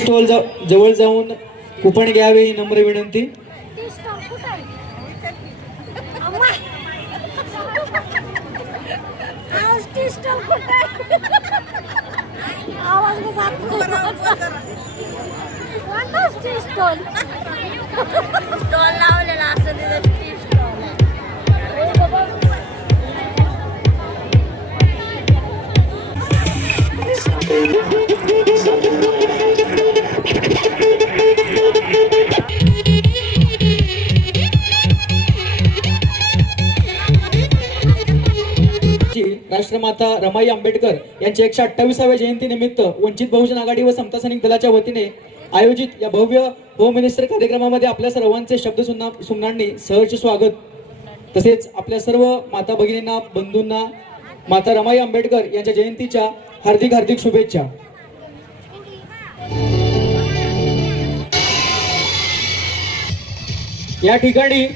Stall जवळ जाऊन coupon घ्यावे ही नम्र विनंती. स्टॉल लावलेला असं राष्ट्रमाता रमाई आंबेडकर यांच्या 128व्या जयंतीनिमित्त वंचित बहुजन आघाडी व समता सैनिक दलाच्या वतीने आयोजित या भव्य होम मिनिस्टर कार्यक्रमामध्ये आपल्या सर्वांचे शब्द सुमनांनी सहर्ष स्वागत. तसेच आपल्या सर्व माता भगिनींना, बंधूंना माता रमाई आंबेडकर यांच्या जयंतीच्या हार्दिक हार्दिक शुभेच्छा. या ठिकाणी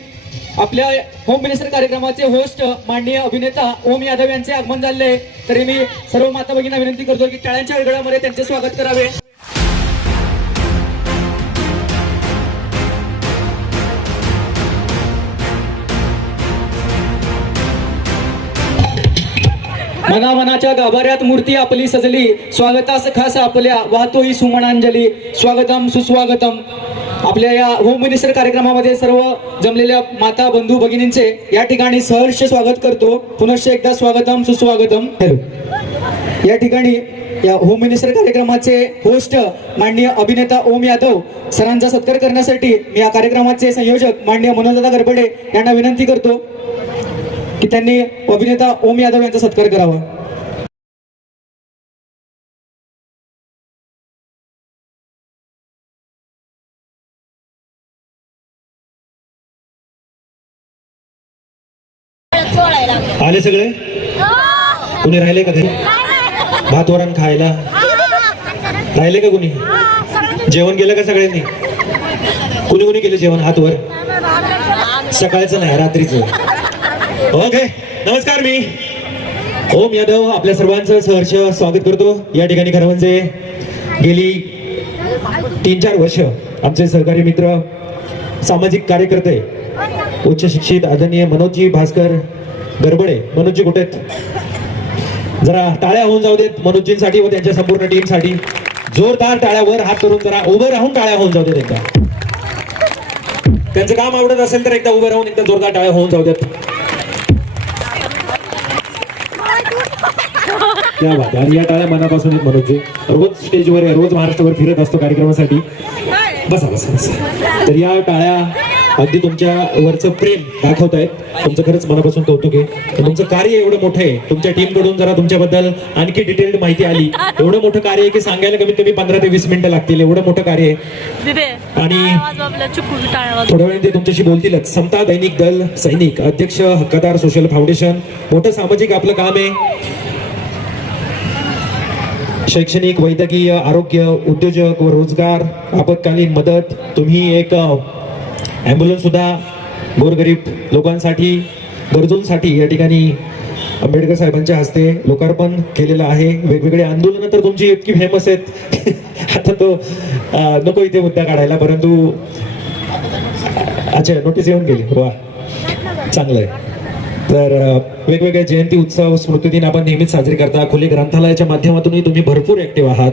आपल्या होम मिनिस्टर कार्यक्रमाचे होस्ट माननीय अभिनेता ओम यादव यांचे आगमन झाले, तरी मी सर्व माता भगिनींना विनंती करतो की टाळ्यांच्या गडगडामध्ये त्यांचे स्वागत करावे. मनामनाच्या गाभाऱ्यात मूर्ती आपली सजली, स्वागतास खास आपल्या वाहतो ही सुमनांजली. स्वागतम सुस्वागतम. आपल्या या होम मिनिस्टर कार्यक्रमामध्ये सर्व जमलेल्या माता बंधू भगिनींचे या ठिकाणी सहर्ष स्वागत करतो. पुनश्च एकदा स्वागतम सुस्वागतम. हॅलो. या ठिकाणी या होम मिनिस्टर कार्यक्रमाचे होस्ट माननीय अभिनेता ओम यादव सरांचा सत्कार करण्यासाठी मी या कार्यक्रमाचे संयोजक माननीय मनोजदादा गरबडे यांना विनंती करतो की त्यांनी अभिनेता ओम यादव यांचा सत्कार करावा. आले सगळे? कुणी राहिले का घरी? भात वरण खायला राहिले का कुणी? जेवण केलं का सगळ्यांनी? कुणी कुणी केलं जेवण? हात वर. सकाळचं नाही, रात्रीचं. ओके. नमस्कार, मी ओम यादव आपल्या सर्वांचं सहर्ष स्वागत करतो. या ठिकाणी खरं म्हणजे गेली 3-4 वर्ष आमचे सहकारी मित्र, सामाजिक कार्यकर्ते, उच्च शिक्षित आदरणीय मनोजजी भास्कर गरबडे. मनोजजी कुठे आहेत? जरा टाळ्या होऊन जाऊ देत मनोजजींसाठी व त्यांच्या संपूर्ण टीमसाठी. जोरदार टाळ्यावर हात करून जरा उभं राहून टाळ्या होऊन जाऊ देत. त्यांचं काम आवडत असेल तर एकदा उभं राहून एकदा जोरदार टाळ्या होऊन जाऊ देत. क्या बात. आणि या टाळ्या मनापासून आहेत मनोजजी. रोज स्टेजवर, रोज महाराष्ट्रावर फिरत असतो कार्यक्रमासाठी. बसा बसा बसा. तर या टाळ्या अगदी तुमच्या वरचं प्रेम दाखवत आहेत. तुमचं खरंच मनापासून कौतुक आहे. तुमचं कार्य एवढं मोठं आहे. तुमच्या टीम कडून जरा तुमच्याबद्दल आणखी डिटेल्ड माहिती आली. एवढं मोठं कार्य आहे की सांगायला कमीत कमी 15 ते 20 मिनिटं लागतील. एवढं मोठं कार्य आहे. आणि थोड्या वेळाने ते तुमच्याशी बोलतीलच. समता दैनिक दल सैनिक अध्यक्ष, हक्कदार सोशल फाउंडेशन, मोठं सामाजिक आपलं काम आहे. शैक्षणिक, वैद्यकीय, आरोग्य, उद्योजक व रोजगार, आपत्कालीन मदत. तुम्ही एक ॲम्ब्युलन्स सुद्धा गोरगरीब लोकांसाठी, गरजूंसाठी या ठिकाणी आंबेडकर साहेबांच्या हस्ते लोकार्पण केलेलं आहे. वेगवेगळे आंदोलनं तर तुमची इतकी फेमस आहेत आता तो नको इथे मुद्दा काढायला, परंतु अच्छा नोटीस येऊन गेली. वा, चांगलं आहे. तर वेगवेगळे जयंती उत्सव, स्मृतिदिन आपण नेहमीच साजरे करता. खुले ग्रंथालयाच्या माध्यमातूनही तुम्ही भरपूर ऍक्टिव्ह आहात.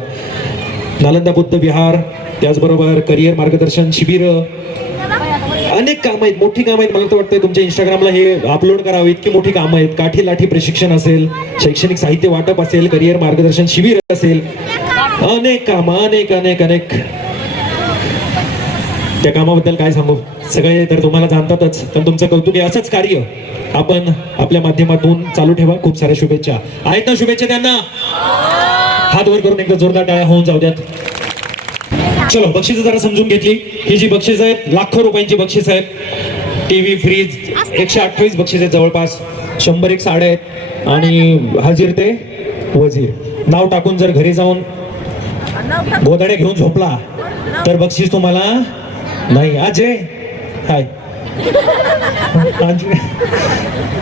नालंदा बुद्ध विहार, त्याचबरोबर करिअर मार्गदर्शन शिबिर, अनेक कामं आहेत, मोठी कामं आहेत. मला तर वाटतंय तुमच्या इंस्टाग्रामला हे अपलोड करावं, इतकी मोठी कामं आहेत. काठी लाठी प्रशिक्षण असेल, शैक्षणिक साहित्य वाटप असेल, करिअर मार्गदर्शन शिबिर असेल, अनेक कामं, अनेक अनेक अनेक. त्या कामाबद्दल काय सांगू, सगळे तर तुम्हाला जाणतातच. पण तुमचं कौतुक आहे. असंच कार्य आपण आपल्या माध्यमातून चालू ठेवा. खूप साऱ्या शुभेच्छा आहेत ना? शुभेच्छा त्यांना. हात वर करून एकदा जोरदार टाळ्या होऊन जाऊ द्यात. चलो, बक्षिसं जरा समजून घेतली. ही जी बक्षीस आहेत, लाखो रुपयांची बक्षीस आहेत. टीव्ही, फ्रीज, 128 बक्षीस आहेत जवळपास. 100 साड्या आहेत. आणि हजीर ते वजीर नाव टाकून जर घरी जाऊन गोदाड्या घेऊन झोपला तर बक्षीस तुम्हाला नाही. अजय हाय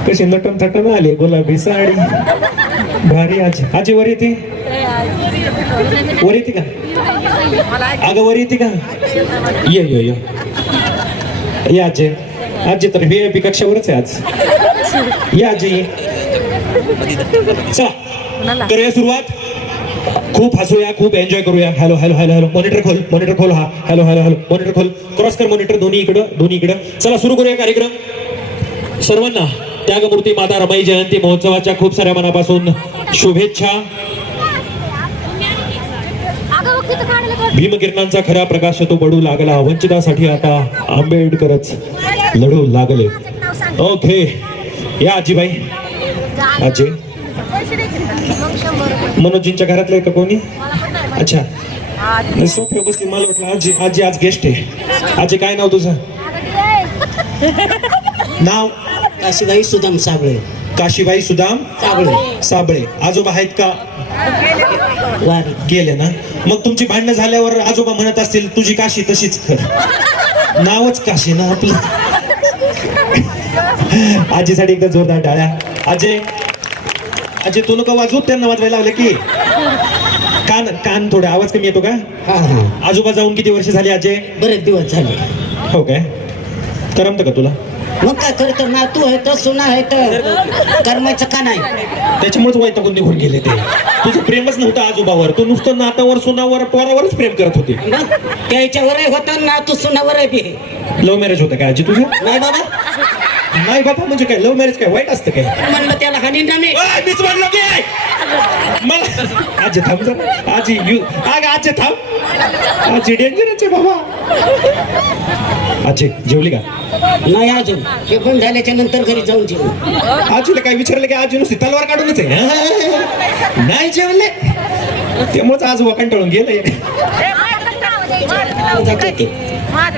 कशी नटन थटन आले, गुलाबी साडी भारी. आजी वर येते. वर येते का अगं वर येते का ये ये ये ये आजी आजी तर VIP कक्षावरच आहे आज ये आजी ये चला करूया सुरुवात खूप हसूया खूप एन्जॉय करूया hello hello hello hello monitor खोल हा हॅलो हॅलो हॅलो मॉनिटर खोल क्रॉस कर मॉनिटर दोन्ही इकडं चला सुरू करूया कार्यक्रम सर्वांना त्यागमूर्ती माता रमाई जयंती महोत्सवाच्या खूप साऱ्या मनापासून शुभेच्छा भीमकिरणांचा खरा प्रकाश तो पडू लागला वंचितासाठी आता आंबेडकरच लढू लागले ओके या आजीबाई आजी मनोजींच्या घरातलं का कोणी अच्छा सोफे बसली मला वाटलं आजी आजी आज गेस्ट आहे आजी काय नाव तुझं नाव काशीबाई सुदाम साबळे काशीबाई सुदाम साबळे आजोबा आहेत का वारी गेले ना मग तुमची भांडणं झाल्यावर आजोबा म्हणत असतील तुझी काशी तशीच कर नावच काशी ना आपलं आजीसाठी एकदा जोरदार टाळ्या अजय तू नका वाजवू त्यांना वाजवायला लावले की कान थोडा आवाज कमी येतो का हा आजोबा जाऊन किती वर्ष झाली अजय बरेच दिवस झाले हो काय करमत का तुला मग काय करतो ना तू आहे तर सुना आहे तर कर्माचं का नाही त्याच्यामुळेच वैतागून निघून गेले ते तुझं प्रेमच नव्हतं आजोबावर तू नुसतं नातावर सुनावर पोरावरच प्रेम करत होती मग त्याच्यावरही होतं ना तू सुनावरही बी लव्ह मॅरेज होतं काय आजी तुझं नाही बाबा नाही बाबा म्हणजे काय लव्ह मॅरेज काय वाईट असतं काय म्हणलं त्याला हानी ना मी मीच म्हणलो की मला आजी थांब जरा आजी आजी थांब आजी डेंजरच आहे बाबा आजी जेवली का नाही अजून हे पण झाल्याच्या नंतर घरी जाऊन जेवू आजीला काय विचारलं की आजी नुसती तलवार काढूनच आहे नाही जेवले त्यामुळेच आजोबा कंटाळून गेले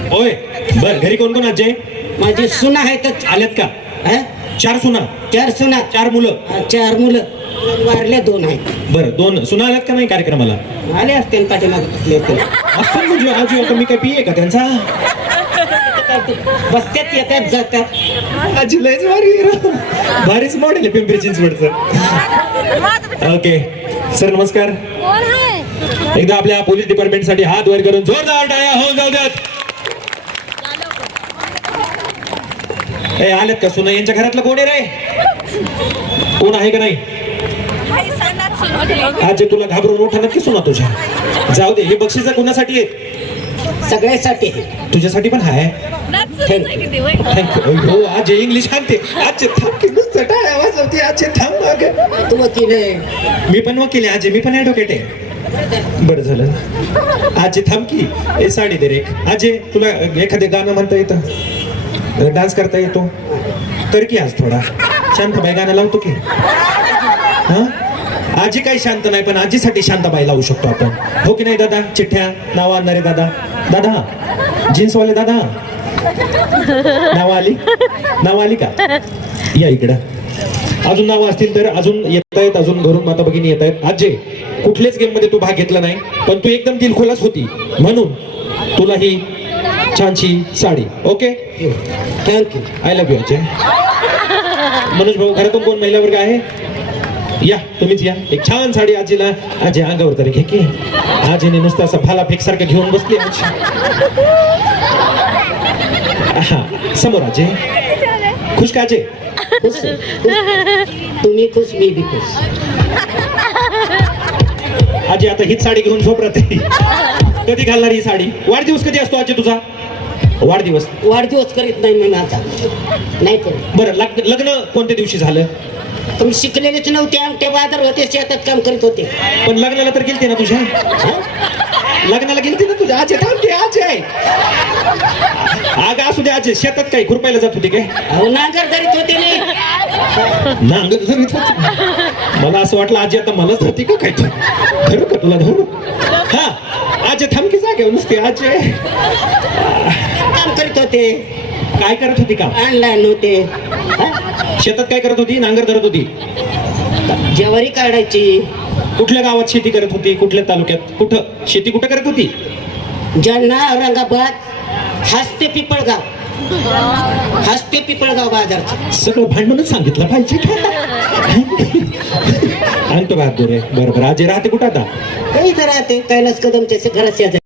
होय बर घरी कोण कोण आजी माझी सुना आहे तर आल्यात का हा? 4 सुना 4 सुना 4 मुलं 4 मुलं वारले 2 आहेत बरं 2 सुना आल्यात का नाही कार्यक्रमाला आले असते पाठीमागे असतात म्हणजे आजी आता मी काय पिये का त्यांचा बसत्यात येतात जातात आजी लयच भारीच मॉडेल आहे पिंपरी चिंचवडचं ओके सर नमस्कार एकदा आपल्या पोलीस डिपार्टमेंट साठी हात वर करून जोरदार टाळ्या होऊन जाऊ द्यात आलेत का सुना यांच्या घरातलं कोण आहे रे कोण आहे का नाही आज तुला घाबरून उठा नक्की सुना तुझ्या जाऊ दे हे बक्षीस कुणासाठी आहे सगळ्यासाठी तुझ्यासाठी पण आहे थँक्यू आज इंग्लिश सांगते आज थांब आज थांब तू वकील आहे मी पण वकील आहे आज मी पण ऍडव्होकेट आहे बरं झालं आज थांब की ए साडी दे रे आज तुला एखादे गाणं म्हणता येतं डान्स करता येतो तर की आज थोडा शांताबाई गाणं लावतो की हा आजी काही शांत नाही पण आजीसाठी शांताबाई लावू शकतो आपण हो की नाही दादा चिठ्ठ्या नाव आणणारे दादा जीन्सवाले दादा नाव आली का या इकडं अजून नाव असतील तर अजून येत आहेत अजून घरून माता भगिनी येत आहेत आजी कुठल्याच गेम मध्ये तू भाग घेतला नाही पण तू एकदम दिलखुलास होती म्हणून तुला ही छानशी sari okay thank you I love you Ajay Manoj भाऊ घरातून कोण महिला वर्ग आहे या तुम्हीच या एक छान साडी आजीला आजी अंगावर तरी घे की आजीने नुसतं असं भाला फेक सारखं घेऊन बसली समोर आजी खुश का आजी खुश तुम्ही खुश मी बी खुश आजी आता हीच साडी घेऊन झोप राहते कधी घालणार ही साडी वाढदिवस कधी असतो आजी तुझा वाढदिवस करीत नाही मी आता नाही करत बरं लग्न कोणत्या दिवशी झालं तुम्ही शिकलेलेच नव्हते आमटे बाजार होते शेतात काम करीत होते पण लग्नाला तर गेलते ना तुझ्या लग्नाला गेलते ना तुझ्या आजी थांबते आजी आग असू दे आजी शेतात काही खुरपायला जात होती काय अहो नांगर करीत होते मी नांगर धरीत होती मला असं वाटलं आजी आता मलाच धरती का काय धरू का तुला धरू हा आजी थांबकी जागे नुसते आजी काम करीत होते काय करत होती का ऑनलाईन होते शेतात काय करत होती नांगर धरत होती ज्वारी काढायची कुठल्या गावात शेती करत होती कुठल्या तालुक्यात कुठं शेती कुठं करत होती जालना औरंगाबाद हास्ते पिपळगाव हसते पिपळगाव बाजारचे. सगळं भांडणच सांगितलं पाहिजे आणतो बहादूर आहे. बरोबर आजी राहते कुठं आता? हे इथं राहते कैलास कदमच्या घरात शेजारी.